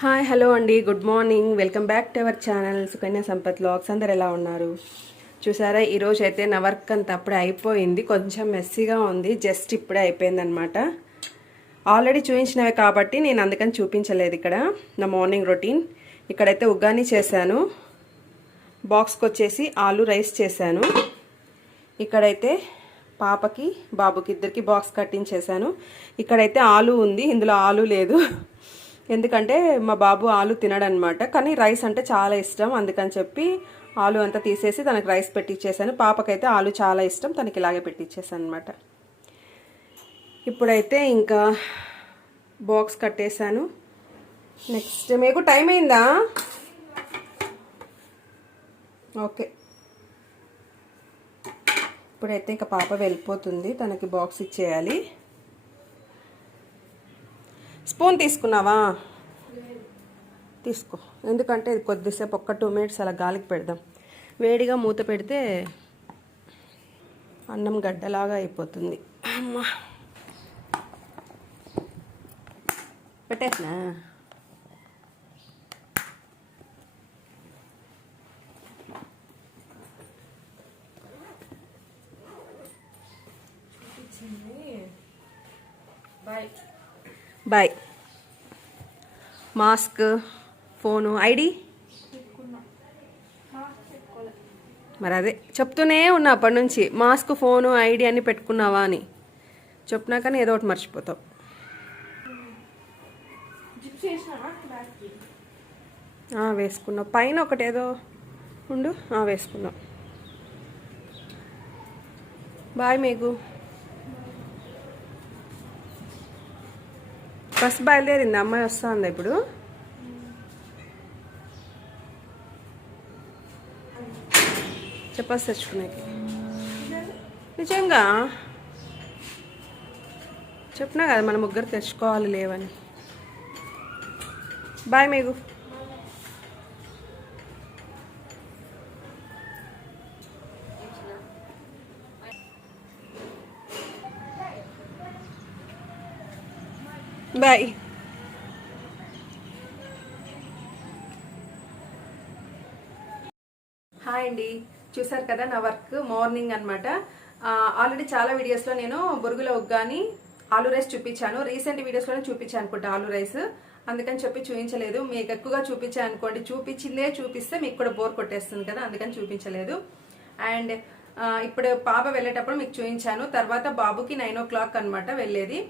Hi hello అండి, good morning. Welcome back to our channel Sukanya Sampath vlogs. అందరు ఎలా ఉన్నారు? చూసారా, ఈరోజు అయితే నా వర్క్ అంతా అప్పుడే అయిపోయింది. కొంచెం మెస్సీగా ఉంది, జస్ట్ ఇప్పుడే అయిపోయిందనమాట. ఆల్రెడీ చూపించినవే కాబట్టి నేను అందుకని చూపించలేదు. ఇక్కడ నా మార్నింగ్ రొటీన్. ఇక్కడైతే ఉగ్గాని చేశాను, బాక్స్కి వచ్చేసి ఆలు రైస్ చేశాను. ఇక్కడైతే పాపకి బాబుకి ఇద్దరికి బాక్స్ కటింగ్ చేశాను. ఇక్కడైతే ఆలు ఉంది, ఇందులో ఆలు లేదు. ఎందుకంటే మా బాబు ఆలు తినడనమాట, కానీ రైస్ అంటే చాలా ఇష్టం. అందుకని చెప్పి ఆలు అంతా తీసేసి తనకి రైస్ పెట్టించేసాను. పాపకైతే ఆలు చాలా ఇష్టం, తనకి ఇలాగే పెట్టించేసాను అనమాట. ఇప్పుడైతే ఇంకా బాక్స్ కట్టేశాను. నెక్స్ట్ మీకు టైం అయిందా? ఓకే, ఇప్పుడైతే ఇంకా పాప వెళ్ళిపోతుంది, తనకి బాక్స్ ఇచ్చేయాలి. స్పూన్ తీసుకున్నావా? తీసుకో, ఎందుకంటే ఇది కొద్దిసేపు ఒక్క 2 minutes అలా గాలికి పెడదాం. వేడిగా మూత పెడితే అన్నం గడ్డలాగా అయిపోతుంది. అమ్మా, పెట్టేసినా? Bye bye. Mask, phone, ID మరి అదే చెప్తూనే ఉన్నా అప్పటి నుంచి, మాస్క్, ఫోను, ఐడి అన్నీ పెట్టుకున్నావా అని చెప్పినా కానీ ఏదో ఒకటి మర్చిపోతావు. వేసుకున్నావు, పైన ఒకటి ఏదో ఉండు, వేసుకున్నావు. బాయ్ మేఘు. బస్ బయలుదేరింది, అమ్మాయి వస్తుంది ఇప్పుడు. చెప్పాల్సి తెచ్చుకున్నాకి నిజంగా చెప్పినా కదా, మన ముగ్గురు తెచ్చుకోవాలి లేవని. బాయ్ మేఘు. బాయ్. హాయ్ అండి, చూసారు కదా నా వర్క్ మార్నింగ్ అనమాట. ఆల్రెడీ చాలా వీడియోస్లో నేను బొరుగుల ఉగ్గాని ఆలు రైస్ చూపించాను. రీసెంట్ వీడియోస్లోనే చూపించాను అనుకుంటా ఆలు రైస్, అందుకని చెప్పి చూపించలేదు. మీకు ఎక్కువగా చూపించాను అనుకోండి, చూపిస్తే మీకు కూడా బోర్ కొట్టేస్తుంది కదా, అందుకని చూపించలేదు. అండ్ ఇప్పుడు పాప వెళ్ళేటప్పుడు మీకు చూపించాను. తర్వాత బాబుకి 9 o'clock అనమాట వెళ్ళేది.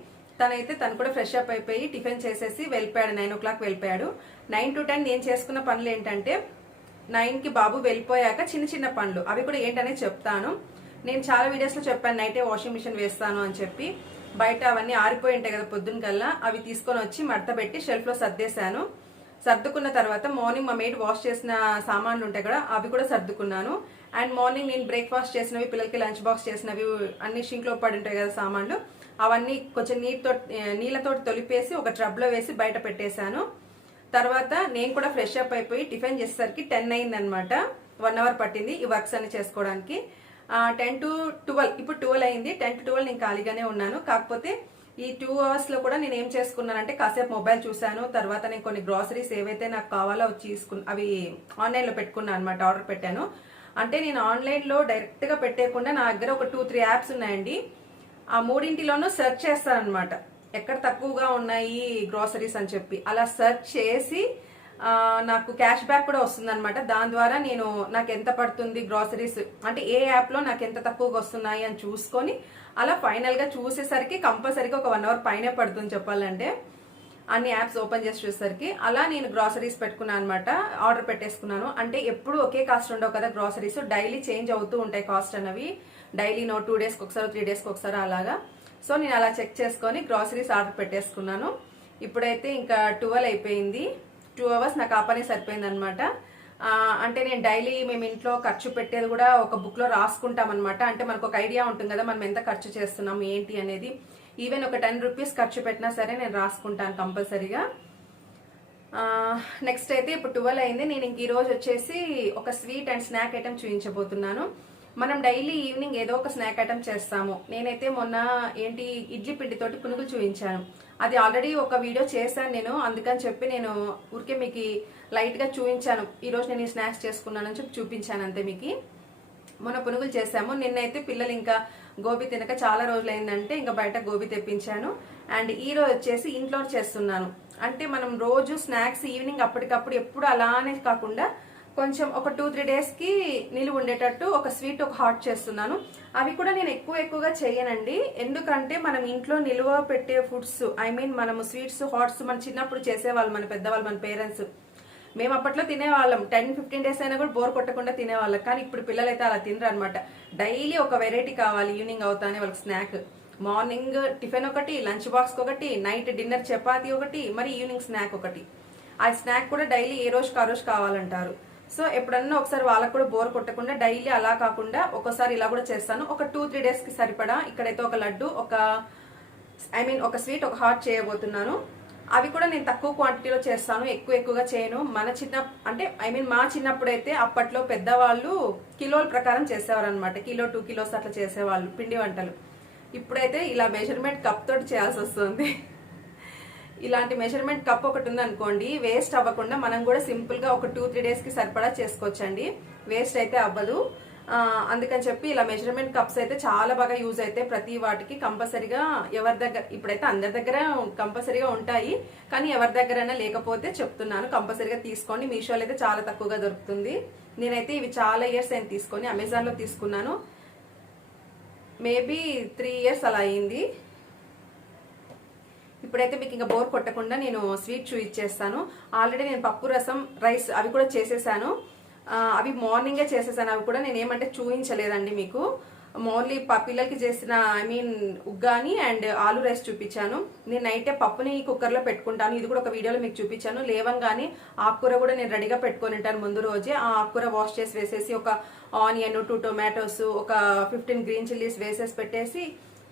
తను కూడా ఫ్రెష్ అప్ అయిపోయి టిఫిన్ చేసేసి వెళ్ళిపోయాడు. 9 o'clock వెళ్ళిపోయాడు. 9 to 10 నేను చేసుకున్న పనులు ఏంటంటే, 9కి బాబు వెళ్ళిపోయాక చిన్న చిన్న పనులు, అవి కూడా ఏంటనేది చెప్తాను. నేను చాలా వీడియోస్లో చెప్పాను నైటే వాషింగ్ మిషన్ వేస్తాను అని చెప్పి. బయట అవన్నీ ఆరిపోయి ఉంటాయి కదా పొద్దున్న కల్లా, అవి తీసుకొని వచ్చి మడత పెట్టి షెల్ఫ్లో సర్దేశాను. సర్దుకున్న తర్వాత మార్నింగ్ మా మేడ్ వాష్ చేసిన సామాన్లు ఉంటాయి కదా, అవి కూడా సర్దుకున్నాను. అండ్ మార్నింగ్ నేను బ్రేక్ఫాస్ట్ చేసినవి, పిల్లలకి లంచ్ బాక్స్ చేసినవి అన్ని షింక్లో పడి ఉంటాయి కదా సామాన్లు, అవన్నీ కొంచెం నీళ్ళతో తొలిపేసి ఒక ట్రబ్లో వేసి బయట పెట్టేశాను. తర్వాత నేను కూడా ఫ్రెష్ అప్ అయిపోయి టిఫిన్ చేసేసరికి 10 అయిందనమాట. 1 hour పట్టింది ఈ వర్క్స్ అన్ని చేసుకోవడానికి. 10 to 12, ఇప్పుడు 12 అయింది. 10 to 12 నేను ఖాళీగానే ఉన్నాను. కాకపోతే ఈ 2 hours లో కూడా నేను ఏం చేసుకున్నానంటే, కాసేపు మొబైల్ చూశాను. తర్వాత నేను కొన్ని గ్రాసరీస్ ఏవైతే నాకు కావాలో అవి ఆన్లైన్లో పెట్టుకున్నాను అనమాట, ఆర్డర్ పెట్టాను. అంటే నేను ఆన్లైన్లో డైరెక్ట్గా పెట్టేయకుండా నా దగ్గర ఒక 2-3 యాప్స్ ఉన్నాయండి. ఆ 3లోనూ సెర్చ్ చేస్తాను అనమాట, ఎక్కడ తక్కువగా ఉన్నాయి గ్రాసరీస్ అని చెప్పి. అలా సెర్చ్ చేసి నాకు క్యాష్ బ్యాక్ కూడా వస్తుంది అనమాట. దాని ద్వారా నాకు ఎంత పడుతుంది గ్రాసరీస్, అంటే ఏ యాప్లో నాకు ఎంత తక్కువగా వస్తున్నాయి అని చూసుకొని, అలా ఫైనల్గా చూసేసరికి కంపల్సరీగా ఒక 1 hour పైనే పడుతుంది చెప్పాలంటే, అన్ని యాప్స్ ఓపెన్ చేసి చూసేసరికి. అలా నేను గ్రాసరీస్ పెట్టుకున్నాను అనమాట, ఆర్డర్ పెట్టేసుకున్నాను. అంటే ఎప్పుడు ఒకే కాస్ట్ ఉండవు కదా గ్రాసరీస్, డైలీ చేంజ్ అవుతూ ఉంటాయి కాస్ట్ అనేవి. డైలీ 2 daysకి ఒకసారి 3 daysకి ఒకసారి అలాగా. సో నేను అలా చెక్ చేసుకొని గ్రాసరీస్ ఆర్డర్ పెట్టేసుకున్నాను. ఇప్పుడైతే ఇంకా 12 అయిపోయింది. 2 hours నాకు ఆ పని సరిపోయింది అనమాట. అంటే నేను డైలీ మేము ఇంట్లో ఖర్చు పెట్టేది కూడా ఒక బుక్లో రాసుకుంటాం అనమాట. అంటే మనకు ఒక ఐడియా ఉంటుంది కదా, మనం ఎంత ఖర్చు చేస్తున్నాం ఏంటి అనేది. ఈవెన్ ఒక 10 rupees ఖర్చు పెట్టినా సరే నేను రాసుకుంటాను కంపల్సరీగా. నెక్స్ట్ అయితే ఇప్పుడు 12 అయింది. నేను ఇంక ఈరోజు వచ్చేసి ఒక స్వీట్ అండ్ స్నాక్ ఐటమ్ చూపించబోతున్నాను. మనం డైలీ ఈవినింగ్ ఏదో ఒక స్నాక్ ఐటమ్ చేస్తాము. నేనైతే మొన్న ఇడ్లీ పిండితోటి పునుగులు చూపించాను. అది ఆల్రెడీ ఒక వీడియో చేశాను నేను, అందుకని చెప్పి నేను ఊరికే మీకు లైట్గా చూపించాను. ఈరోజు నేను ఈ స్నాక్స్ చేసుకున్నానని చెప్పి చూపించాను అంతే మీకు. మొన్న పునుగులు చేసాము. నిన్నైతే పిల్లలు ఇంకా గోబీ తినక చాలా రోజులు అయిందంటే ఇంకా బయట గోబీ తెప్పించాను. అండ్ ఈ రోజు వచ్చేసి ఇంట్లో చేస్తున్నాను. అంటే మనం రోజు స్నాక్స్ ఈవినింగ్ అప్పటికప్పుడు ఎప్పుడు అలానే కాకుండా కొంచెం ఒక 2-3 డేస్కి నిలువ ఉండేటట్టు ఒక స్వీట్ ఒక హాట్ చేస్తున్నాను. అవి కూడా నేను ఎక్కువగా చేయనండి, ఎందుకంటే మనం ఇంట్లో నిలువ పెట్టే ఫుడ్స్ మనము స్వీట్స్ హాట్స్ మన చిన్నప్పుడు చేసేవాళ్ళు, మన పెద్దవాళ్ళు, మన పేరెంట్స్. మేము అప్పట్లో తినేవాళ్ళం, 10-15 డేస్ అయినా కూడా బోర్ కొట్టకుండా తినేవాళ్ళం. కానీ ఇప్పుడు పిల్లలు అయితే అలా తినరు అనమాట. డైలీ ఒక వెరైటీ కావాలి. ఈవినింగ్ అవుతానే వాళ్ళకి స్నాక్, మార్నింగ్ టిఫిన్ ఒకటి, లంచ్ బాక్స్ ఒకటి, నైట్ డిన్నర్ చపాతీ ఒకటి, మరి ఈవినింగ్ స్నాక్ ఒకటి. ఆ స్నాక్ కూడా డైలీ ఏ రోజుకి ఆ రోజు కావాలంటారు. సో ఎప్పుడన్నా ఒకసారి వాళ్ళకు కూడా బోర్ కొట్టకుండా డైలీ అలా కాకుండా ఒక్కోసారి ఇలా కూడా చేస్తాను. ఒక 2-3 డేస్కి సరిపడా ఇక్కడైతే ఒక లడ్డు, ఒక స్వీట్ ఒక హాట్ చేయబోతున్నాను. అవి కూడా నేను తక్కువ క్వాంటిటీలో చేస్తాను, ఎక్కువగా చేయను. మా చిన్నప్పుడు అయితే అప్పట్లో పెద్దవాళ్ళు కిలోల ప్రకారం చేసేవారు అనమాట. 1-2 కిలోస్ అట్లా చేసేవాళ్ళు పిండి వంటలు. ఇప్పుడైతే ఇలా మెజర్మెంట్ కప్ తోటి చేయాల్సి వస్తుంది. ఇలాంటి మెజర్మెంట్ కప్ ఒకటి ఉంది అనుకోండి, వేస్ట్ అవ్వకుండా మనం కూడా సింపుల్ గా ఒక 2-3 డేస్కి సరిపడా చేసుకోవచ్చండి. వేస్ట్ అయితే అవ్వదు. అందుకని చెప్పి ఇలా మెజర్మెంట్ కప్స్ అయితే చాలా బాగా యూజ్ అయితే ప్రతి వాటికి కంపల్సరీగా ఎవరి దగ్గర, ఇప్పుడైతే అందరి దగ్గర కంపల్సరీగా ఉంటాయి, కానీ ఎవరి దగ్గరైనా లేకపోతే చెప్తున్నాను కంపల్సరీగా తీసుకోండి. మీషోలో అయితే చాలా తక్కువగా దొరుకుతుంది. నేనైతే ఇవి చాలా ఇయర్స్ అయిన తీసుకొని అమెజాన్ లో తీసుకున్నాను. మేబీ 3 ఇయర్స్ అలా అయింది. ఇప్పుడైతే మీకు ఇంకా బోర్ కొట్టకుండా నేను స్వీట్ చూపించేస్తాను. ఆల్రెడీ నేను పప్పు, రసం, రైస్ అవి కూడా చేసేసాను. అవి మార్నింగే చేసేసాను. అవి కూడా నేను ఏమంటే చూపించలేదండి మీకు. ఓన్లీ పిల్లలకి చేసిన ఉగ్గాని అండ్ ఆలు రైస్ చూపించాను. నేను నైటే పప్పుని కుక్కర్లో పెట్టుకుంటాను. ఇది కూడా ఒక వీడియోలో మీకు చూపించాను. లేవంగానే ఆకుకూర కూడా నేను రెడీగా పెట్టుకొని ఉంటాను ముందు రోజే. ఆ ఆకుకూర వాష్ చేసి వేసేసి ఒక ఆనియన్, 2 టొమాటోస్, ఒక 15 గ్రీన్ చిల్లీస్ వేసేసి పెట్టేసి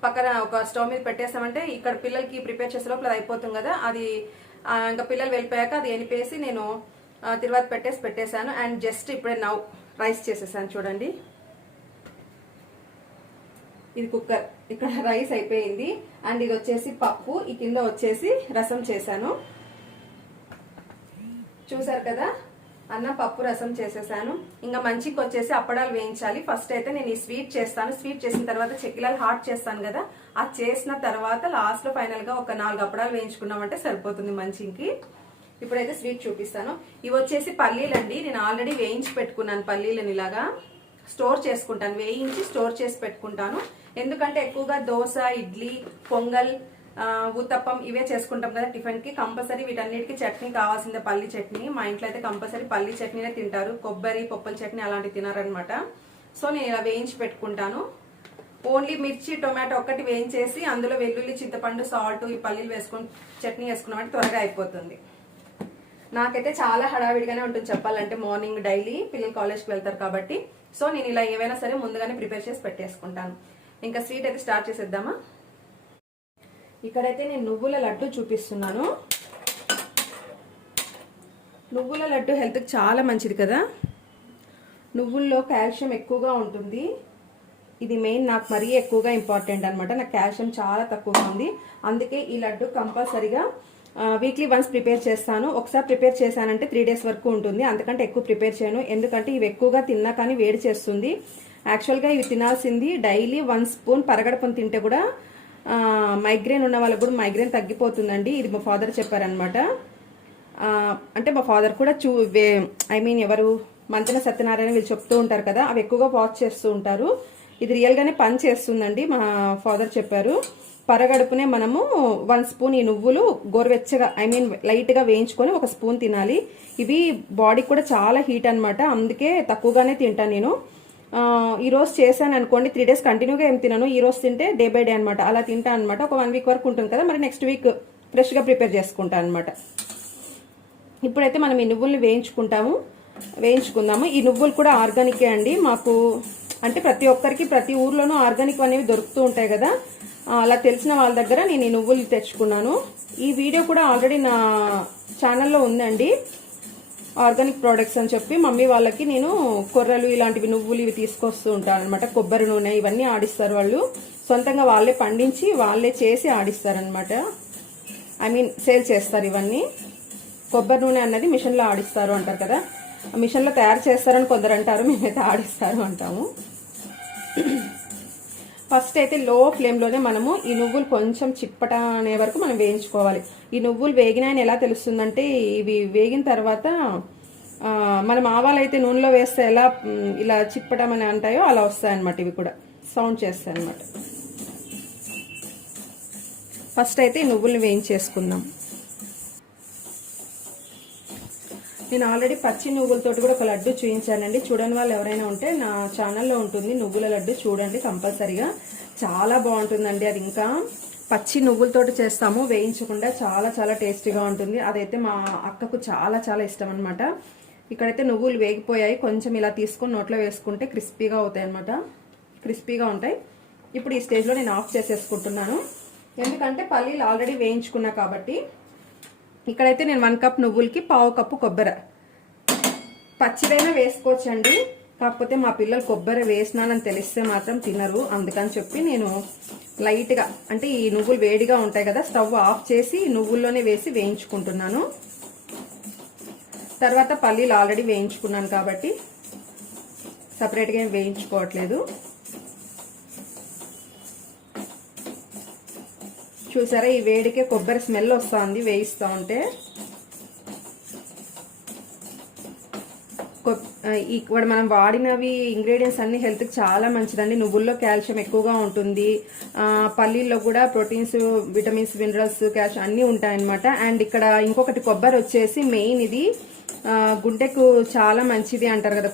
పక్కన ఒక స్టవ్ మీద పెట్టేసామంటే ఇక్కడ పిల్లలకి ప్రిపేర్ చేసే లోపల అది అయిపోతుంది కదా. అది ఇంకా పిల్లలు వెళ్ళిపోయాక అది ఎనిపేసి నేను తర్వాత పెట్టేసాను. అండ్ జస్ట్ ఇప్పుడే రైస్ చేసేసాను. చూడండి, ఇది కుక్కర్, ఇక్కడ రైస్ అయిపోయింది. అండ్ ఇది వచ్చేసి పప్పు, ఈ కింద వచ్చేసి రసం చేశాను. చూసారు కదా, అన్నం, పప్పు, రసం చేసేసాను. ఇంకా మంచికి వచ్చేసి అప్పడాలు వేయించాలి. ఫస్ట్ అయితే నేను ఈ స్వీట్ చేస్తాను. స్వీట్ చేసిన తర్వాత చెక్కిలాలు హాట్ చేస్తాను కదా, అది చేసిన తర్వాత లాస్ట్ లో ఫైనల్ గా ఒక 4 అప్పడాలు వేయించుకున్నామంటే సరిపోతుంది మంచికి. ఇప్పుడైతే స్వీట్ చూపిస్తాను. ఇవి వచ్చేసి పల్లీలండి. నేను ఆల్రెడీ వేయించి పెట్టుకున్నాను పల్లీలను. ఇలాగా స్టోర్ చేసుకుంటాను, వేయించి స్టోర్ చేసి పెట్టుకుంటాను. ఎందుకంటే ఎక్కువగా దోశ, ఇడ్లీ, పొంగల్, ఊతప్పం ఇవే చేసుకుంటాం కదా టిఫిన్ కి. కంపల్సరీ వీటన్నిటికీ చట్నీ కావాల్సిందే, పల్లి చట్నీ. మా ఇంట్లో అయితే కంపల్సరీ పల్లి చట్నీనే తింటారు, కొబ్బరి, పప్పుల చట్నీ అలాంటివి తినారనమాట. సో నేను ఇలా వేయించి పెట్టుకుంటాను. ఓన్లీ మిర్చి, టొమాటో ఒక్కటి వేయించేసి అందులో వెల్లుల్లి, చింతపండు, సాల్ట్, ఈ పల్లీలు వేసుకుని చట్నీ వేసుకున్నామంటే త్వరగా అయిపోతుంది. నాకైతే చాలా హడావిడిగానే ఉంటుంది చెప్పాలంటే. మార్నింగ్ డైలీ పిల్లలు కాలేజ్కి వెళ్తారు కాబట్టి. సో నేను ఇలా ఏవైనా సరే ముందుగానే ప్రిపేర్ చేసి పెట్టేసుకుంటాను. ఇంకా స్వీట్ అయితే స్టార్ట్ చేసేద్దామా. ఇక్కడైతే నేను నువ్వుల లడ్డు చూపిస్తున్నాను. నువ్వుల లడ్డు హెల్త్కి చాలా మంచిది కదా. నువ్వుల్లో కాల్షియం ఎక్కువగా ఉంటుంది. ఇది మెయిన్ నాకు మరీ ఎక్కువగా ఇంపార్టెంట్ అనమాట. నాకు కాల్షియం చాలా తక్కువగా ఉంది. అందుకే ఈ లడ్డు కంపల్సరీగా వీక్లీ వన్స్ ప్రిపేర్ చేస్తాను. ఒకసారి ప్రిపేర్ చేశానంటే 3 డేస్ వరకు ఉంటుంది. అంతకంటే ఎక్కువ ప్రిపేర్ చేయను, ఎందుకంటే ఇవి ఎక్కువగా తిన్నా కానీ వేడి చేస్తుంది. యాక్చువల్గా ఇవి తినాల్సింది డైలీ 1 స్పూన్ పరగడపం తింటే కూడా మైగ్రేన్ ఉన్న వాళ్ళకు కూడా మైగ్రేన్ తగ్గిపోతుందండి. ఇది మా ఫాదర్ చెప్పారనమాట. అంటే మా ఫాదర్ కూడా ఎవరు మంతెన సత్యనారాయణ వీళ్ళు చెప్తూ ఉంటారు కదా, అవి ఎక్కువగా వాచ్ చేస్తూ ఉంటారు. ఇది రియల్గానే పని చేస్తుందండి, మా ఫాదర్ చెప్పారు. పరగడుపునే మనము 1 స్పూన్ ఈ నువ్వులు గోరువెచ్చగా లైట్గా వేయించుకొని 1 స్పూన్ తినాలి. ఇవి బాడీకి కూడా చాలా హీట్ అనమాట, అందుకే తక్కువగానే తింటాను నేను. ఈ రోజు చేశాను అనుకోండి, 3 డేస్ కంటిన్యూగా ఏం తినను. ఈ రోజు తింటే డే బై డే అనమాట, అలా తింటాను అనమాట. ఒక 1 వీక్ వరకు ఉంటుంది కదా, మరి నెక్స్ట్ వీక్ ఫ్రెష్గా ప్రిపేర్ చేసుకుంటాను అనమాట. ఇప్పుడైతే మనం ఈ నువ్వుల్ని వేయించుకుందాము. ఈ నువ్వులు కూడా ఆర్గానికే అండి. మాకు అంటే ప్రతి ఒక్కరికి ప్రతి ఊర్లోనూ ఆర్గానిక్ అనేవి దొరుకుతూ ఉంటాయి కదా, అలా తెలిసిన వాళ్ళ దగ్గర నేను ఈ నువ్వులు తెచ్చుకున్నాను. ఈ వీడియో కూడా ఆల్రెడీ నా ఛానల్లో ఉందండి, ఆర్గానిక్ ప్రోడక్ట్స్ అని చెప్పి. మమ్మీ వాళ్ళకి నేను కొర్రలు, ఇలాంటివి నువ్వులు ఇవి తీసుకొస్తూ ఉంటాను అనమాట. కొబ్బరి నూనె ఇవన్నీ ఆడిస్తారు వాళ్ళు, సొంతంగా వాళ్ళే పండించి వాళ్ళే చేసి ఆడిస్తారనమాట. సేల్ చేస్తారు ఇవన్నీ. కొబ్బరి నూనె అన్నది మిషన్లో ఆడిస్తారు అంటారు కదా, మిషన్లో తయారు చేస్తారని కొందరు అంటారు, మేమైతే ఆడిస్తారు అంటాము. ఫస్ట్ అయితే లో ఫ్లేమ్లోనే మనము ఈ నువ్వులు కొంచెం చిప్పట అనే వరకు మనం వేయించుకోవాలి. ఈ నువ్వులు వేగినాయని ఎలా తెలుస్తుందంటే ఇవి వేగిన తర్వాత మనం ఆవాలు అయితే నూనెలో వేస్తే ఎలా ఇలా చిప్పటం అని అంటాయో అలా వస్తాయన్నమాట. ఇవి కూడా సౌండ్ చేస్తాయి అన్నమాట. ఫస్ట్ అయితే ఈ నువ్వుల్ని వేయించేసుకుందాం. నేను ఆల్రెడీ పచ్చి నువ్వులతోటి కూడా ఒక లడ్డు చూపించానండి. చూడని వాళ్ళు ఎవరైనా ఉంటే నా ఛానల్లో ఉంటుంది, నువ్వుల లడ్డు చూడండి కంపల్సరిగా. చాలా బాగుంటుందండి అది. ఇంకా పచ్చి నువ్వులతోటి చేస్తాము, వేయించకుండా. చాలా చాలా టేస్టీగా ఉంటుంది. అదైతే మా అక్కకు చాలా చాలా ఇష్టం అనమాట. ఇక్కడైతే నువ్వులు వేగిపోయాయి. కొంచెం ఇలా తీసుకొని నోట్లో వేసుకుంటే క్రిస్పీగా అవుతాయి అనమాట, క్రిస్పీగా ఉంటాయి. ఇప్పుడు ఈ స్టేజ్లో నేను ఆఫ్ చేసేసుకుంటున్నాను, ఎందుకంటే పల్లీలు ఆల్రెడీ వేయించుకున్నా కాబట్టి. ఇక్కడైతే నేను 1 కప్ నువ్వులకి 1/2 కప్పు కొబ్బరి, పచ్చిదైనా వేసుకోవచ్చండి. కాకపోతే మా పిల్లలు కొబ్బరి వేసినానని తెలిస్తే మాత్రం తినరు, అందుకని చెప్పి నేను లైట్గా, అంటే ఈ నువ్వులు వేడిగా ఉంటాయి కదా, స్టవ్ ఆఫ్ చేసి నువ్వుల్లోనే వేసి వేయించుకుంటున్నాను. తర్వాత పల్లీలు ఆల్రెడీ వేయించుకున్నాను కాబట్టి సపరేట్గా ఏం వేయించుకోవట్లేదు. చూసారా, ఈ వేడికే కొబ్బరి స్మెల్ వస్తుంది వేయిస్తూ ఉంటే. ఇక్కడ మనం వాడినవి ఇంగ్రీడియంట్స్ అన్ని హెల్త్కి చాలా మంచిదండి. నువ్వుల్లో కాల్షియం ఎక్కువగా ఉంటుంది, పల్లీల్లో కూడా ప్రోటీన్స్, విటమిన్స్, మినరల్స్, కాల్షియం అన్నీ ఉంటాయన్నమాట. అండ్ ఇక్కడ ఇంకొకటి కొబ్బరి వచ్చేసి మెయిన్, ఇది గుండెకు చాలా మంచిది అంటారు కదా.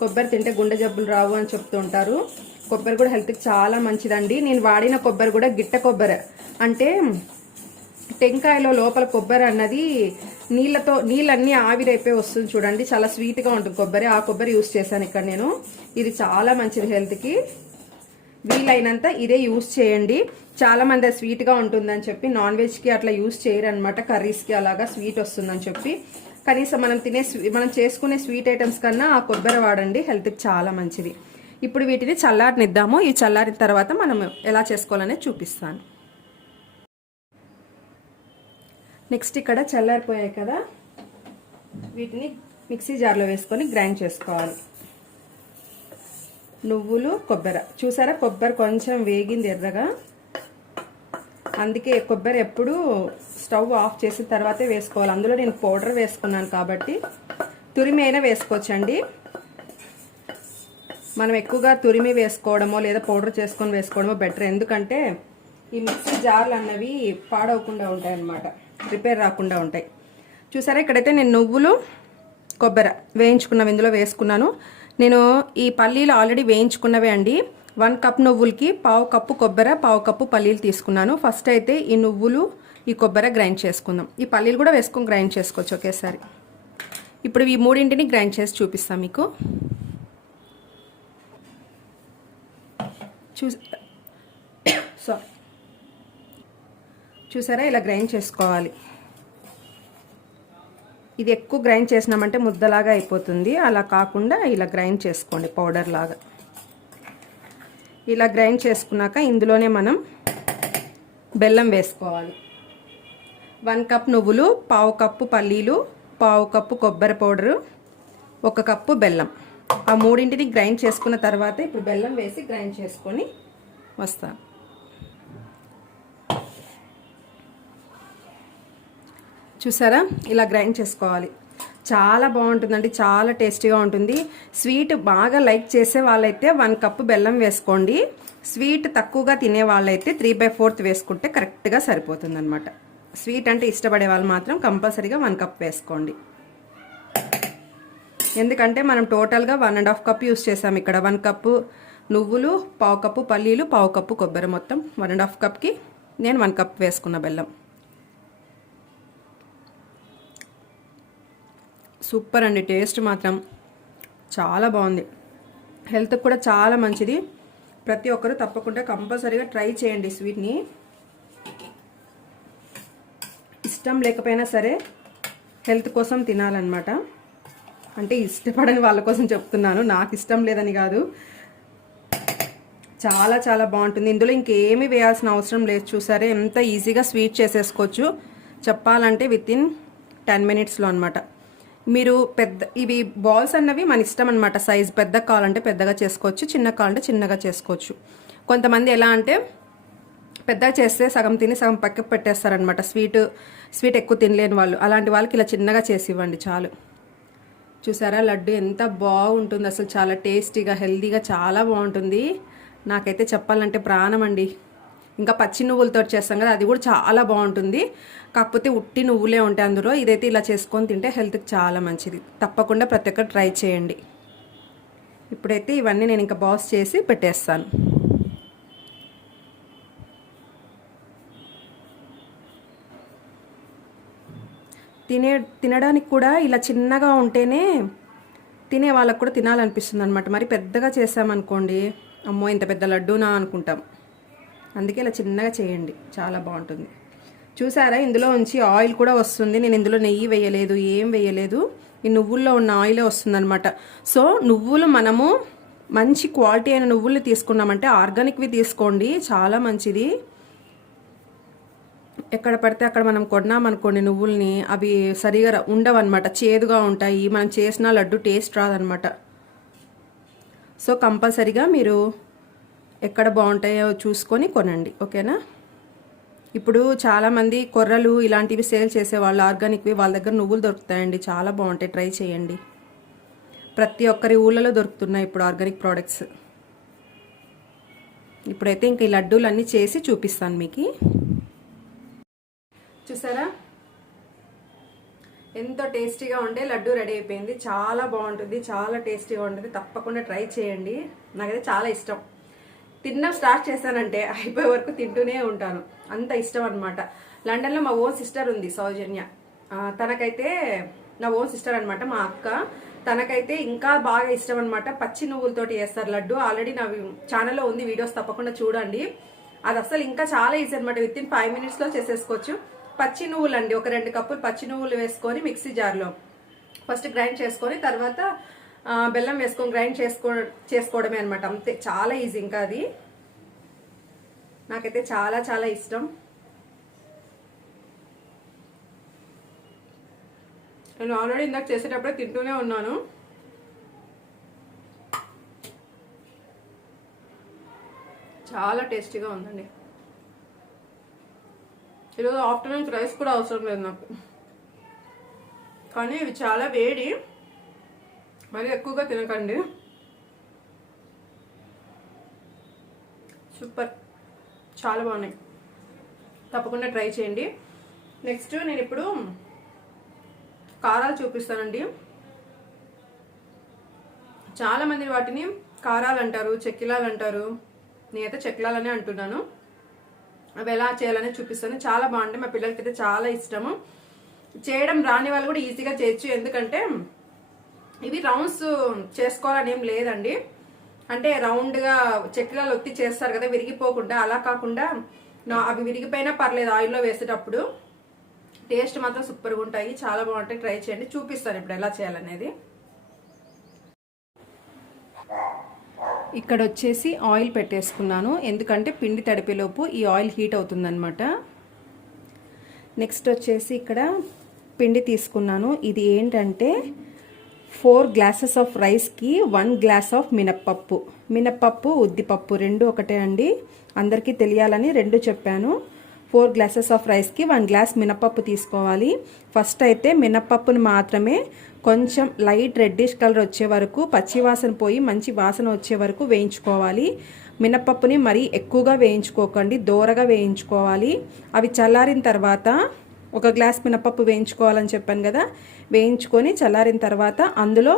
కొబ్బరి తింటే గుండె జబ్బులు రావు అని చెప్తూ ఉంటారు. కొబ్బరి కూడా హెల్త్కి చాలా మంచిదండి. నేను వాడిన కొబ్బరి కూడా గిట్ట కొబ్బరి, అంటే టెంకాయలో లోపల కొబ్బరి అన్నది నీళ్ళన్నీ ఆవిరైపోయి వస్తుంది చూడండి, చాలా స్వీట్గా ఉంటుంది కొబ్బరి. ఆ కొబ్బరి యూస్ చేశాను ఇక్కడ నేను. ఇది చాలా మంచిది హెల్త్కి. వీలైనంత ఇదే యూస్ చేయండి. చాలా మంది స్వీట్గా ఉంటుందని చెప్పి నాన్ వెజ్కి అట్లా యూస్ చేయరు అనమాట, కర్రీస్కి అలాగా స్వీట్ వస్తుందని చెప్పి. కనీసం మనం చేసుకునే స్వీట్ ఐటమ్స్ కన్నా ఆ కొబ్బరి వాడండి, హెల్త్కి చాలా మంచిది. ఇప్పుడు వీటిని చల్లారనిద్దాము. ఈ చల్లారిన తర్వాత మనం ఎలా చేసుకోవాలనేది చూపిస్తాను. నెక్స్ట్ ఇక్కడ చల్లారిపోయాయి కదా, వీటిని మిక్సీ జార్లో వేసుకొని గ్రైండ్ చేసుకోవాలి. నువ్వులు, కొబ్బరి చూసారా, కొబ్బరి కొంచెం వేగింది ఎర్రగా, అందుకే కొబ్బరి ఎప్పుడు స్టవ్ ఆఫ్ చేసిన తర్వాతే వేసుకోవాలి. అందులో నేను పౌడర్ వేసుకున్నాను కాబట్టి తురిమి అయినా వేసుకోవచ్చండి. మనం ఎక్కువగా తురిమి వేసుకోవడమో లేదా పౌడర్ చేసుకొని వేసుకోవడమో బెటర్, ఎందుకంటే ఈ మిక్సీ జార్లు అన్నవి పాడవకుండా ఉంటాయి అన్నమాట, రిపేర్ రాకుండా ఉంటాయి. చూసారా, ఇక్కడైతే నేను నువ్వులు, కొబ్బరి వేయించుకున్నవి ఇందులో వేసుకున్నాను. నేను ఈ పల్లీలు ఆల్రెడీ వేయించుకున్నవే అండి. 1 కప్ నువ్వులకి 1/2 కప్పు కొబ్బరి, 1/2 కప్పు పల్లీలు తీసుకున్నాను. ఫస్ట్ అయితే ఈ నువ్వులు, ఈ కొబ్బరి గ్రైండ్ చేసుకుందాం. ఈ పల్లీలు కూడా వేసుకొని గ్రైండ్ చేసుకోవచ్చు ఒకేసారి. ఇప్పుడు ఈ మూడింటిని గ్రైండ్ చేసి చూపిస్తాను మీకు. చూసారా, ఇలా గ్రైండ్ చేసుకోవాలి. ఇది ఎక్కువ గ్రైండ్ చేసినామంటే ముద్దలాగా అయిపోతుంది, అలా కాకుండా ఇలా గ్రైండ్ చేసుకోండి పౌడర్ లాగా. ఇలా గ్రైండ్ చేసుకున్నాక ఇందులోనే మనం బెల్లం వేసుకోవాలి. 1 కప్ నువ్వులు, 1/2 కప్పు పల్లీలు, 1/2 కప్పు కొబ్బరి పౌడరు, 1 కప్పు బెల్లం. ఆ మూడింటిని గ్రైండ్ చేసుకున్న తర్వాత ఇప్పుడు బెల్లం వేసి గ్రైండ్ చేసుకొని వస్తాను. చూసారా, ఇలా గ్రైండ్ చేసుకోవాలి. చాలా బాగుంటుందండి, చాలా టేస్టీగా ఉంటుంది. స్వీట్ బాగా లైక్ చేసే వాళ్ళైతే 1 కప్పు బెల్లం వేసుకోండి. స్వీట్ తక్కువగా తినే వాళ్ళైతే 3/4 వేసుకుంటే కరెక్ట్గా సరిపోతుంది అనమాట. స్వీట్ అంటే ఇష్టపడే వాళ్ళు మాత్రం కంపల్సరీగా 1 కప్ వేసుకోండి. ఎందుకంటే మనం టోటల్గా 1.5 కప్ యూస్ చేసాం ఇక్కడ. 1 కప్పు నువ్వులు, 1/2 కప్పు పల్లీలు, 1/2 కప్పు కొబ్బరి, మొత్తం 1.5 కప్కి నేను 1 కప్ వేసుకున్న బెల్లం. సూపర్ అండి, టేస్ట్ మాత్రం చాలా బాగుంది. హెల్త్కి కూడా చాలా మంచిది. ప్రతి ఒక్కరూ తప్పకుండా కంపల్సరీగా ట్రై చేయండి స్వీట్ని. ఇష్టం లేకపోయినా సరే హెల్త్ కోసం తినాలన్నమాట. అంటే ఇష్టపడని వాళ్ళ కోసం చెప్తున్నాను, నాకు ఇష్టం లేదని కాదు. చాలా చాలా బాగుంటుంది. ఇందులో ఇంకేమీ వేయాల్సిన అవసరం లేదు. చూసారే ఎంత ఈజీగా స్వీట్ చేసేసుకోవచ్చు. చెప్పాలంటే వితిన్ 10 minutesలో అనమాట. మీరు ఇవి బాల్స్ అన్నవి మన ఇష్టం అనమాట. సైజ్ పెద్దగా కావాలంటే పెద్దగా చేసుకోవచ్చు, చిన్నగా కావాలంటే చిన్నగా చేసుకోవచ్చు. కొంతమంది ఎలా అంటే పెద్దగా చేస్తే సగం తిని సగం పక్కకు పెట్టేస్తారనమాట. స్వీట్ ఎక్కువ తినలేని వాళ్ళు, అలాంటి వాళ్ళకి ఇలా చిన్నగా చేసి ఇవ్వండి చాలు. చూసారా లడ్డు ఎంత బాగుంటుంది, అసలు చాలా టేస్టీగా హెల్తీగా చాలా బాగుంటుంది. నాకైతే చెప్పాలంటే ప్రాణం అండి. ఇంకా పచ్చి నువ్వులతో చేస్తాం కదా, అది కూడా చాలా బాగుంటుంది. కాకపోతే ఉట్టి నువ్వులే ఉంటాయి అందులో. ఇదైతే ఇలా చేసుకొని తింటే హెల్త్కి చాలా మంచిది. తప్పకుండా ప్రతి ఒక్కరు ట్రై చేయండి. ఇప్పుడైతే ఇవన్నీ నేను ఇంకా బాస్ చేసి పెట్టేస్తాను. తినడానికి కూడా ఇలా చిన్నగా ఉంటేనే తినే వాళ్ళకు కూడా తినాలనిపిస్తుంది అనమాట. మరి పెద్దగా చేసామనుకోండి, అమ్మో ఇంత పెద్ద లడ్డూనా అనుకుంటాం. అందుకే ఇలా చిన్నగా చేయండి, చాలా బాగుంటుంది. చూసారా ఇందులో నుంచి ఆయిల్ కూడా వస్తుంది. నేను ఇందులో నెయ్యి వేయలేదు, ఏం వేయలేదు. ఈ నువ్వుల్లో ఉన్న ఆయిలే వస్తుందన్నమాట. సో నువ్వులు మనము మంచి క్వాలిటీ అయిన నువ్వులు తీసుకున్నామంటే ఆర్గానిక్వి తీసుకోండి, చాలా మంచిది. ఎక్కడ పడితే అక్కడ మనం కొన్నామనుకోండి నువ్వుల్ని, అవి సరిగా ఉండవన్నమాట, చేదుగా ఉంటాయి. మనం చేసిన లడ్డు టేస్ట్ రాదనమాట. సో కంపల్సరీగా మీరు ఎక్కడ బాగుంటాయో చూసుకొని కొనండి, ఓకేనా. ఇప్పుడు చాలామంది కొర్రలు ఇలాంటివి సేల్ చేసేవాళ్ళు ఆర్గానిక్వి, వాళ్ళ దగ్గర నువ్వులు దొరుకుతాయండి, చాలా బాగుంటాయి, ట్రై చేయండి. ప్రతి ఒక్కరి ఊళ్ళలో దొరుకుతున్నాయి ఇప్పుడు ఆర్గానిక్ ప్రోడక్ట్స్. ఇప్పుడైతే ఇంక ఈ లడ్డూలు అన్నీ చేసి చూపిస్తాను మీకు. చూసారా ఎంతో టేస్టీగా ఉండే లడ్డు రెడీ అయిపోయింది. చాలా బాగుంటుంది, చాలా టేస్టీగా ఉంటుంది. తప్పకుండా ట్రై చేయండి. నాకైతే చాలా ఇష్టం. తినడం స్టార్ట్ చేశానంటే అయిపోయే వరకు తింటూనే ఉంటాను, అంత ఇష్టం అనమాట. లండన్లో మా ఓన్ సిస్టర్ ఉంది, సౌజన్య. తనకైతే నా ఓన్ సిస్టర్ అనమాట, మా అక్క. తనకైతే ఇంకా బాగా ఇష్టం అనమాట. పచ్చి నువ్వులతోటి చేస్తారు లడ్డు. ఆల్రెడీ నా ఛానల్లో ఉంది వీడియోస్, తప్పకుండా చూడండి. అది అసలు ఇంకా చాలా ఈజీ అనమాట. వితిన్ 5 minutesలో చేసేసుకోవచ్చు. పచ్చి నువ్వులు అండి, ఒక 2 కప్పులు పచ్చి నువ్వులు వేసుకొని మిక్సీ జార్లో ఫస్ట్ గ్రైండ్ చేసుకొని తర్వాత బెల్లం వేసుకొని గ్రైండ్ చేసుకోవడమే అనమాట. అంతే, చాలా ఈజీ. ఇంకా అది నాకైతే చాలా చాలా ఇష్టం. నేను ఆల్రెడీ ఇందాక చేసేటప్పుడే తింటూనే ఉన్నాను. చాలా టేస్టీగా ఉందండి. ఈరోజు ఆఫ్టర్నూన్ రైస్ కూడా అవసరం లేదు నాకు, కానీ ఇవి చాలా వేడి, మరి ఎక్కువగా తినకండి. సూపర్, చాలా బాగున్నాయి, తప్పకుండా ట్రై చేయండి. నెక్స్ట్ నేను ఇప్పుడు కారాలు చూపిస్తానండి. చాలామంది వాటిని కారాలు అంటారు, చెక్కిలాలు అంటారు. నేనైతే చెక్కిలాలనే అంటున్నాను. అవి ఎలా చేయాలని చూపిస్తాను. చాలా బాగుంటాయి, మా పిల్లలకి అయితే చాలా ఇష్టము. చేయడం రాని వాళ్ళు కూడా ఈజీగా చేయొచ్చు, ఎందుకంటే ఇవి రౌండ్స్ చేసుకోవాలని ఏం లేదండి. అంటే రౌండ్గా చెక్కిలాలు ఒత్తి చేస్తారు కదా విరిగిపోకుండా, అలా కాకుండా అవి విరిగిపోయినా పర్లేదు ఆయిల్లో వేసేటప్పుడు. టేస్ట్ మాత్రం సూపర్గా ఉంటాయి, చాలా బాగుంటాయి, ట్రై చేయండి. చూపిస్తాను ఇప్పుడు ఎలా చేయాలనేది. ఇక్కడ వచ్చేసి ఆయిల్ పెట్టేసుకున్నాను, ఎందుకంటే పిండి తడిపేలోపు ఈ ఆయిల్ హీట్ అవుతుందన్నమాట. నెక్స్ట్ వచ్చేసి ఇక్కడ పిండి తీసుకున్నాను. ఇది ఏంటంటే 4 glasses ఆఫ్ రైస్కి 1 glass ఆఫ్ మినప్పప్పు ఉద్దిపప్పు రెండు ఒకటే అండి, అందరికీ తెలియాలని రెండు చెప్పాను. 4 glasses ఆఫ్ రైస్కి 1 glass మినప్పప్పు తీసుకోవాలి. ఫస్ట్ అయితే మినప్పప్పుని మాత్రమే కొంచెం లైట్ రెడ్డిష్ కలర్ వచ్చే వరకు, పచ్చి వాసన పోయి మంచి వాసన వచ్చే వరకు వేయించుకోవాలి. మినప్పప్పుని మరీ ఎక్కువగా వేయించుకోకండి, దోరగా వేయించుకోవాలి. అవి చల్లారిన తర్వాత 1 glass మినప్పప్పు వేయించుకోవాలని చెప్పాను కదా, వేయించుకొని చల్లారిన తర్వాత అందులో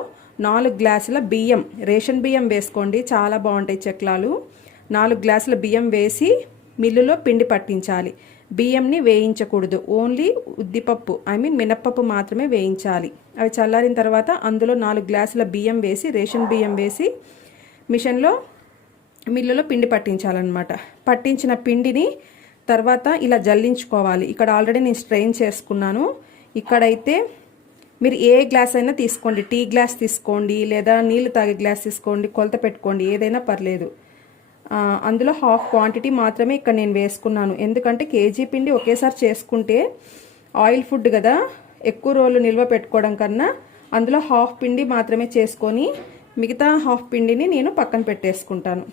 4 glasses బియ్యం, రేషన్ బియ్యం వేసుకోండి, చాలా బాగుంటాయి చెక్లాలు. 4 glasses బియ్యం వేసి మిల్లులో పిండి పట్టించాలి. బియ్యంని వేయించకూడదు, ఓన్లీ ఉద్దిపప్పు మినప్పప్పు మాత్రమే వేయించాలి. అవి చల్లారిన తర్వాత అందులో 4 glasses బియ్యం వేసి, రేషన్ బియ్యం వేసి మిల్లులో పిండి పట్టించాలన్నమాట. పట్టించిన పిండిని తర్వాత ఇలా జల్లించుకోవాలి. ఇక్కడ ఆల్రెడీ నేను స్ట్రెయిన్ చేసుకున్నాను. ఇక్కడైతే మీరు ఏ గ్లాస్ అయినా తీసుకోండి, టీ గ్లాస్ తీసుకోండి లేదా నీళ్ళు తాగే గ్లాస్ తీసుకోండి, కొలత పెట్టుకోండి, ఏదైనా పర్లేదు. అందులో హాఫ్ క్వాంటిటీ మాత్రమే ఇక్కడ నేను వేసుకున్నాను. ఎందుకంటే కేజీ పిండి ఒకేసారి చేసుకుంటే ఆయిల్ ఫుడ్ కదా, ఎక్కువ రోజులు నిల్వ పెట్టుకోవడం కన్నా అందులో హాఫ్ పిండి మాత్రమే చేసుకొని మిగతా హాఫ్ పిండిని నేను పక్కన పెట్టేసుకుంటాను.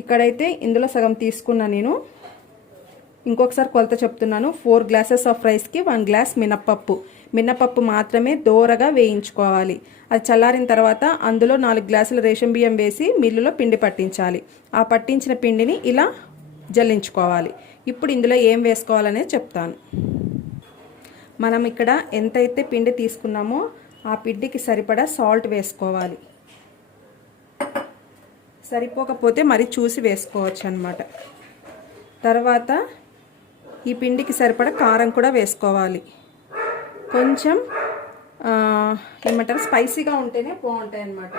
ఇక్కడైతే ఇందులో సగం తీసుకున్నా నేను. ఇంకొకసారి కొలత చెప్తున్నాను. 4 గ్లాసెస్ ఆఫ్ రైస్కి 1 గ్లాస్ మినపప్పు మాత్రమే దోరగా వేయించుకోవాలి. అది చల్లారిన తర్వాత అందులో 4 గ్లాసుల రేషన్ బియ్యం వేసి మిల్లులో పిండి పట్టించాలి. ఆ పట్టించిన పిండిని ఇలా జల్లించుకోవాలి. ఇప్పుడు ఇందులో ఏం వేసుకోవాలనేది చెప్తాను. మనం ఇక్కడ ఎంతైతే పిండి తీసుకున్నామో ఆ పిండికి సరిపడా సాల్ట్ వేసుకోవాలి. సరిపోకపోతే మరి చూసి వేసుకోవచ్చు అన్నమాట. తర్వాత ఈ పిండికి సరిపడా కారం కూడా వేసుకోవాలి. కొంచెం ఏమంటారు, స్పైసీగా ఉంటేనే బాగుంటాయి అన్నమాట.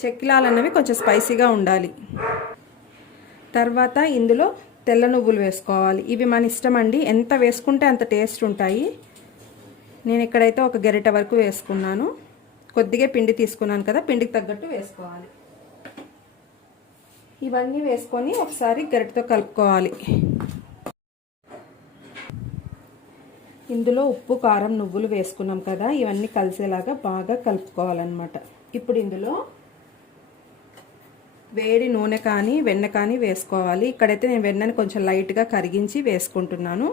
చెక్కిలాలు అన్నవి కొంచెం స్పైసీగా ఉండాలి. తర్వాత ఇందులో తెల్ల నువ్వులు వేసుకోవాలి. ఇవి మన ఇష్టం అండి, ఎంత వేసుకుంటే అంత టేస్ట్ ఉంటాయి. నేను ఇక్కడైతే ఒక గరిటె వరకు వేసుకున్నాను. కొద్దిగా పిండి తీసుకున్నాను కదా, పిండికి తగ్గట్టు వేసుకోవాలి. ఇవన్నీ వేసుకొని ఒకసారి గరిటెతో కలుపుకోవాలి. ఇందులో ఉప్పు, కారం, నువ్వులు వేసుకున్నాం కదా, ఇవన్నీ కలిసేలాగా బాగా కలుపుకోవాలన్నమాట. ఇప్పుడు ఇందులో వేడి నూనె కానీ వెన్న కానీ వేసుకోవాలి. ఇక్కడైతే నేను వెన్నని కొంచెం లైట్గా కరిగించి వేసుకుంటున్నాను.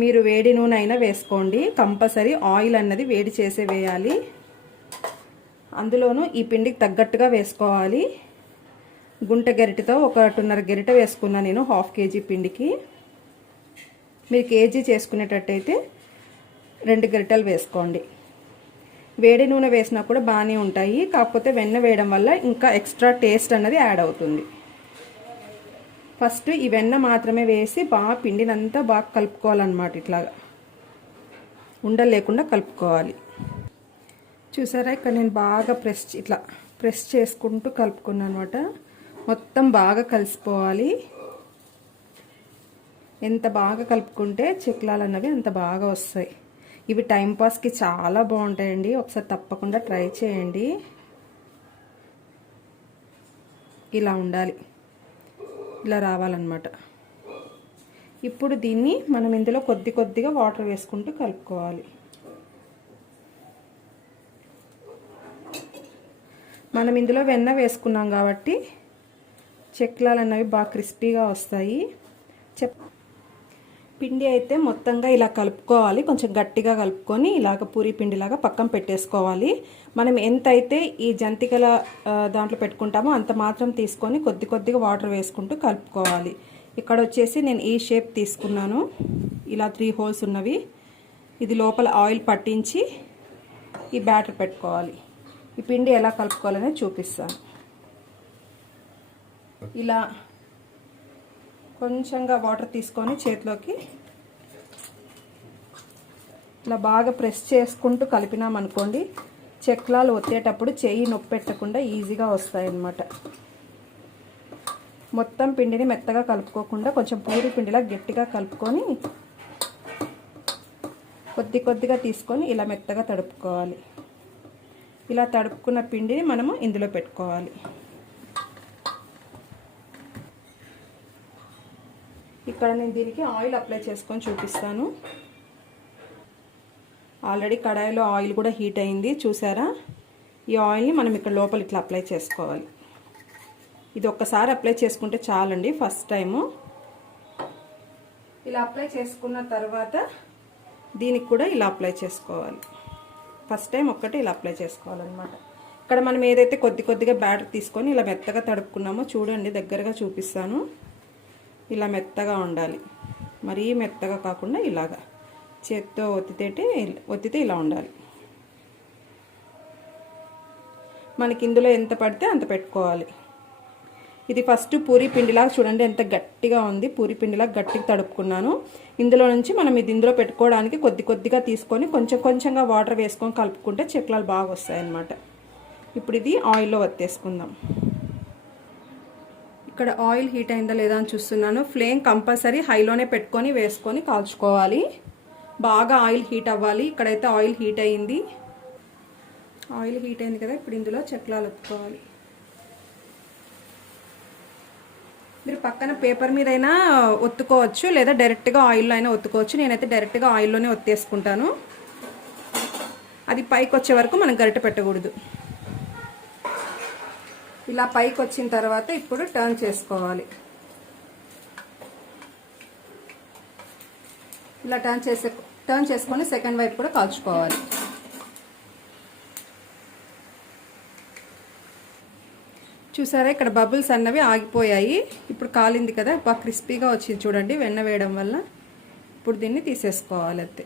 మీరు వేడి నూనె అయినా వేసుకోండి. కంపల్సరీ ఆయిల్ అన్నది వేడి చేసే వేయాలి. అందులోనూ ఈ పిండికి తగ్గట్టుగా వేసుకోవాలి. గుంట గరిటెతో 1.5 గరిటె వేసుకున్నా నేను హాఫ్ కేజీ పిండికి. మీరు కేజీ చేసుకునేటట్టయితే 2 గరిటెలు వేసుకోండి. వేడి నూనె వేసినా కూడా బాగానే ఉంటాయి, కాకపోతే వెన్న వేయడం వల్ల ఇంకా ఎక్స్ట్రా టేస్ట్ అన్నది యాడ్ అవుతుంది. ఫస్ట్ ఈ వెన్న మాత్రమే వేసి బాగా పిండినంతా బాగా కలుపుకోవాలన్నమాట. ఇట్లాగా ఉండలు లేకుండా కలుపుకోవాలి. చూసారా, ఇక్కడ నేను బాగా ఇట్లా ప్రెస్ చేసుకుంటూ కలుపుకున్నాను అనమాట. మొత్తం బాగా కలిసిపోవాలి. ఎంత బాగా కలుపుకుంటే చెక్లాలు అన్నవి అంత బాగా వస్తాయి. ఇవి టైంపాస్కి చాలా బాగుంటాయండి. ఒకసారి తప్పకుండా ట్రై చేయండి. ఇలా ఉండాలి, ఇలా రావాలన్నమాట. ఇప్పుడు దీన్ని మనం ఇందులో కొద్దిగా వాటర్ వేసుకుంటూ కలుపుకోవాలి. మనం ఇందులో వెన్న వేసుకున్నాం కాబట్టి చెక్లాలు అన్నవి బాగా క్రిస్పీగా వస్తాయి. పిండి అయితే మొత్తంగా ఇలా కలుపుకోవాలి. కొంచెం గట్టిగా కలుపుకొని ఇలాగ పూరి పిండిలాగా పక్కన పెట్టేసుకోవాలి. మనం ఎంతైతే ఈ జంతికల దాంట్లో పెట్టుకుంటామో అంత మాత్రం తీసుకొని కొద్దిగా వాటర్ వేసుకుంటూ కలుపుకోవాలి. ఇక్కడ వచ్చేసి నేను ఈ షేప్ తీసుకున్నాను. ఇలా 3 హోల్స్ ఉన్నవి. ఇది లోపల ఆయిల్ పట్టించి ఈ బ్యాటర్ పెట్టుకోవాలి. ఈ పిండి ఎలా కలుపుకోవాలనేది చూపిస్తాను. ఇలా కొంచెంగా వాటర్ తీసుకొని చేతిలోకి ఇలా బాగా ప్రెస్ చేసుకుంటూ కలిపినామనుకోండి, చెక్లాలు ఒత్తేటప్పుడు చెయ్యి నొప్పి పెట్టకుండా ఈజీగా వస్తాయన్నమాట. మొత్తం పిండిని మెత్తగా కలుపుకోకుండా కొంచెం పూరి పిండిలా గట్టిగా కలుపుకొని కొద్దిగా తీసుకొని ఇలా మెత్తగా తడుపుకోవాలి. ఇలా తడుపుకున్న పిండిని మనము ఇందులో పెట్టుకోవాలి. ఇక్కడ నేను దీనికి ఆయిల్ అప్లై చేసుకొని చూపిస్తాను. ఆల్రెడీ కడాయిలో ఆయిల్ కూడా హీట్ అయింది, చూసారా. ఈ ఆయిల్ని మనం ఇక్కడ లోపల ఇట్లా అప్లై చేసుకోవాలి. ఇది ఒక్కసారి అప్లై చేసుకుంటే చాలండి, ఫస్ట్ టైము. ఇలా అప్లై చేసుకున్న తర్వాత దీనికి కూడా ఇలా అప్లై చేసుకోవాలి. ఫస్ట్ టైం ఒక్కటే ఇలా అప్లై చేసుకోవాలన్నమాట. ఇక్కడ మనం ఏదైతే కొద్దిగా బ్యాటర్ తీసుకొని ఇలా మెత్తగా తడుపుకున్నామో చూడండి, దగ్గరగా చూపిస్తాను. ఇలా మెత్తగా ఉండాలి, మరీ మెత్తగా కాకుండా ఇలాగా చేత్తో ఒత్తితే ఇలా ఉండాలి. మనకి ఇందులో ఎంత పడితే అంత పెట్టుకోవాలి. ఇది ఫస్ట్ పూరి పిండిలాగా చూడండి ఎంత గట్టిగా ఉంది. పూరి పిండిలాగా గట్టిగా తడుపుకున్నాను. ఇందులో నుంచి మనం ఇందులో పెట్టుకోవడానికి కొద్దిగా తీసుకొని కొంచెంగా వాటర్ వేసుకొని కలుపుకుంటే చెక్లాలు బాగా వస్తాయి అన్నమాట. ఇప్పుడు ఇది ఆయిల్లో వత్తేసుకుందాం. ఇక్కడ ఆయిల్ హీట్ అయిందా లేదా అని చూస్తున్నాను. ఫ్లేమ్ కంపల్సరీ హైలోనే పెట్టుకొని వేసుకొని కాల్చుకోవాలి. బాగా ఆయిల్ హీట్ అవ్వాలి. ఇక్కడైతే ఆయిల్ హీట్ అయింది. ఆయిల్ హీట్ అయింది కదా, ఇప్పుడు ఇందులో చెక్లాలు ఒత్తుకోవాలి. మీరు పక్కన పేపర్ మీద అయినా ఒత్తుకోవచ్చు, లేదా డైరెక్ట్గా ఆయిల్లో అయినా ఒత్తుకోవచ్చు. నేనైతే డైరెక్ట్గా ఆయిల్లోనే ఒత్తేసుకుంటాను. అది పైకి వచ్చే వరకు మనం గరిటె పెట్టకూడదు. ఇలా పైకి వచ్చిన తర్వాత ఇప్పుడు టర్న్ చేసుకోవాలి. ఇలా టర్న్ చేసుకొని సెకండ్ వైపు కూడా కాల్చుకోవాలి. చూసారా, ఇక్కడ బబుల్స్ అన్నవి ఆగిపోయాయి. ఇప్పుడు కాలింది కదా, బాగా క్రిస్పీగా వచ్చింది చూడండి వెన్న వేయడం వల్ల. ఇప్పుడు దీన్ని తీసేసుకోవాలి అంతే,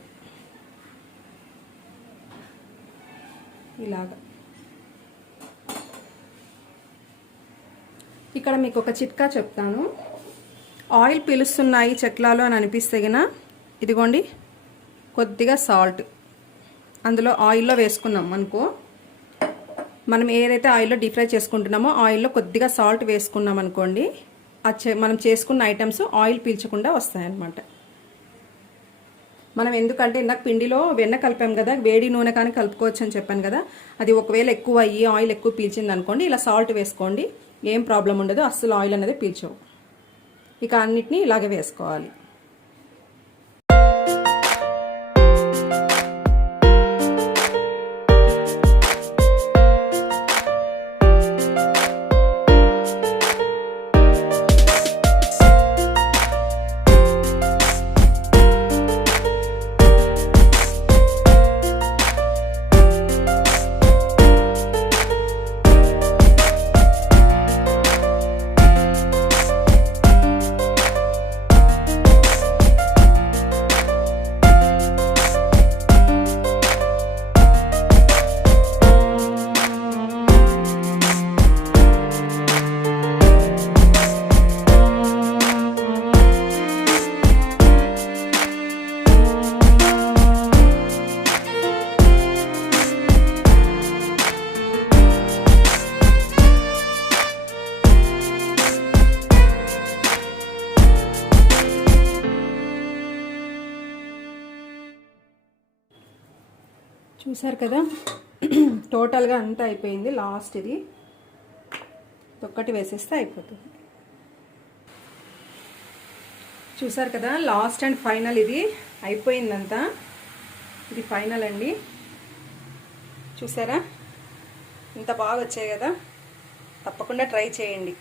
ఇలాగా. ఇక్కడ మీకు ఒక చిట్కా చెప్తాను. ఆయిల్ పీలుస్తున్నాయి చెక్లాలు అని అనిపిస్తే గిన ఇదిగోండి కొద్దిగా సాల్ట్ అందులో ఆయిల్లో వేసుకున్నాం అనుకో, మనం ఏదైతే ఆయిల్లో డీప్ ఫ్రై చేసుకుంటున్నామో ఆయిల్లో కొద్దిగా సాల్ట్ వేసుకున్నాం అనుకోండి, మనం చేసుకున్న ఐటమ్స్ ఆయిల్ పీల్చకుండా వస్తాయన్నమాట. మనం ఎందుకంటే ఇందాక పిండిలో వెన్న కలిపాం కదా, వేడి నూనె కానీ కలుపుకోవచ్చు అని చెప్పాను కదా, అది ఒకవేళ ఎక్కువ అయ్యి ఆయిల్ ఎక్కువ పీల్చింది అనుకోండి, ఇలా సాల్ట్ వేసుకోండి, ఏం ప్రాబ్లం ఉండదు, అస్సలు ఆయిల్ అనేది పీల్చవు. ఇక అన్నిటినీ ఇలాగే వేసుకోవాలి. చూసారు కదా, టోటల్గా అంతా అయిపోయింది. లాస్ట్ ఇది ఒక్కటి వేసేస్తే అయిపోతుంది. చూసారు కదా, లాస్ట్ అండ్ ఫైనల్ ఇది అయిపోయిందంతా. ఇది ఫైనల్ అండి. చూసారా ఇంత బాగా వచ్చాయి కదా, తప్పకుండా ట్రై చేయండి.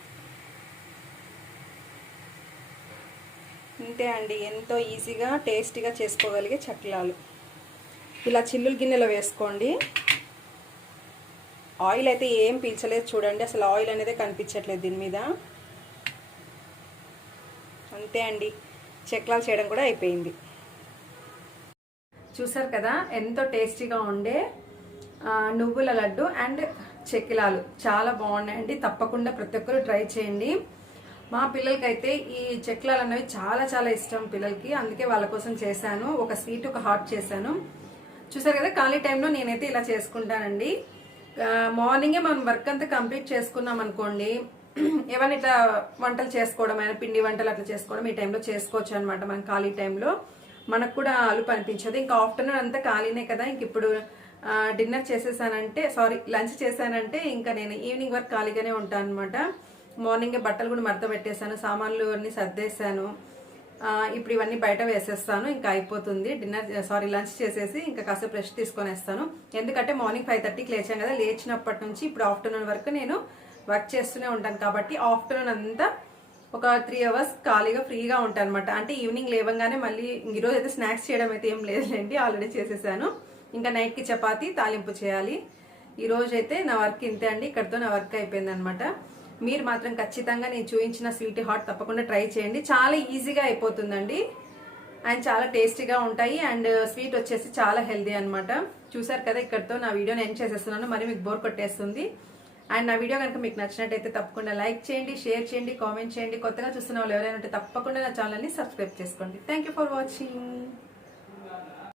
ఇంతే అండి, ఎంతో ఈజీగా టేస్టీగా చేసుకోగలిగే చక్లాలు. ఇలా చిల్లుల గిన్నెలో వేసుకోండి. ఆయిల్ అయితే ఏం పీల్చలేదు చూడండి, అసలు ఆయిల్ అనేది కనిపించట్లేదు దీని మీద. అంతే అండి, చక్లాలు చేయడం కూడా అయిపోయింది. చూసారు కదా, ఎంతో టేస్టీగా ఉండే నువ్వుల లడ్డు అండ్ చెక్కిలాలు చాలా బాగున్నాయండి. తప్పకుండా ప్రతి ఒక్కరు ట్రై చేయండి. మా పిల్లలకైతే ఈ చెక్లాలు అనేవి చాలా చాలా ఇష్టం పిల్లలకి, అందుకే వాళ్ళ కోసం చేశాను. ఒక స్వీట్ ఒక హాట్ చేశాను. చూసారు కదా, ఖాళీ టైంలో నేనైతే ఇలా చేసుకుంటానండి. మార్నింగే మనం వర్క్ అంతా కంప్లీట్ చేసుకున్నాం అనుకోండి, ఏమైనా ఇట్లా వంటలు చేసుకోవడం అయినా పిండి వంటలు అట్లా చేసుకోవడం ఈ టైంలో చేసుకోవచ్చు అనమాట. మనం ఖాళీ టైంలో మనకు కూడా అలుపు అనిపించదు. ఇంకా ఆఫ్టర్నూన్ అంతా ఖాళీనే కదా, ఇంక ఇప్పుడు డిన్నర్ చేసేసానంటే లంచ్ చేశానంటే ఇంకా నేను ఈవినింగ్ వరకు ఖాళీగానే ఉంటాను అనమాట. మార్నింగే బట్టలు కూడా మడత పెట్టేశాను, సామాన్లు అన్నీ సర్దేశాను. ఇప్పుడు ఇవన్నీ బయట వేసేస్తాను, ఇంకా అయిపోతుంది లంచ్ చేసేసి ఇంకా కాసేపు రెస్ట్ తీసుకొనేస్తాను. ఎందుకంటే మార్నింగ్ 5:30కి లేచాను కదా, లేచినప్పటి నుంచి ఇప్పుడు ఆఫ్టర్నూన్ వరకు నేను వర్క్ చేస్తూనే ఉంటాను కాబట్టి ఆఫ్టర్నూన్ అంతా ఒక 3 అవర్స్ ఖాళీగా ఫ్రీగా ఉంటాను అనమాట. అంటే ఈవినింగ్ లేవగానే మళ్ళీ ఈరోజు అయితే స్నాక్స్ చేయడం అయితే ఏం లేదులేండి, ఆల్రెడీ చేసేసాను. ఇంకా నైట్కి చపాతీ తాలింపు చేయాలి. ఈ రోజు అయితే నా వర్క్ ఇంతే అండి, ఇక్కడితో నా వర్క్ అయిపోయింది అనమాట. మీరు మాత్రం ఖచ్చితంగా నేను చూపించిన స్వీట్ హాట్ తప్పకుండా ట్రై చేయండి. చాలా ఈజీగా అయిపోతుందండి అండ్ చాలా టేస్టీగా ఉంటాయి. అండ్ స్వీట్ వచ్చేసి చాలా హెల్దీ అనమాట. చూసారు కదా, ఇక్కడితో నా వీడియోని ఎండ్ చేసేస్తున్నాను, మరి మీకు బోర్ కొట్టేస్తుంది. అండ్ నా వీడియో కనుక మీకు నచ్చినట్టయితే తప్పకుండా లైక్ చేయండి, షేర్ చేయండి, కామెంట్ చేయండి. కొత్తగా చూస్తున్న వాళ్ళు ఎవరైనా ఉంటే తప్పకుండా నా ఛానల్ని సబ్స్క్రైబ్ చేసుకోండి. Thank you for watching.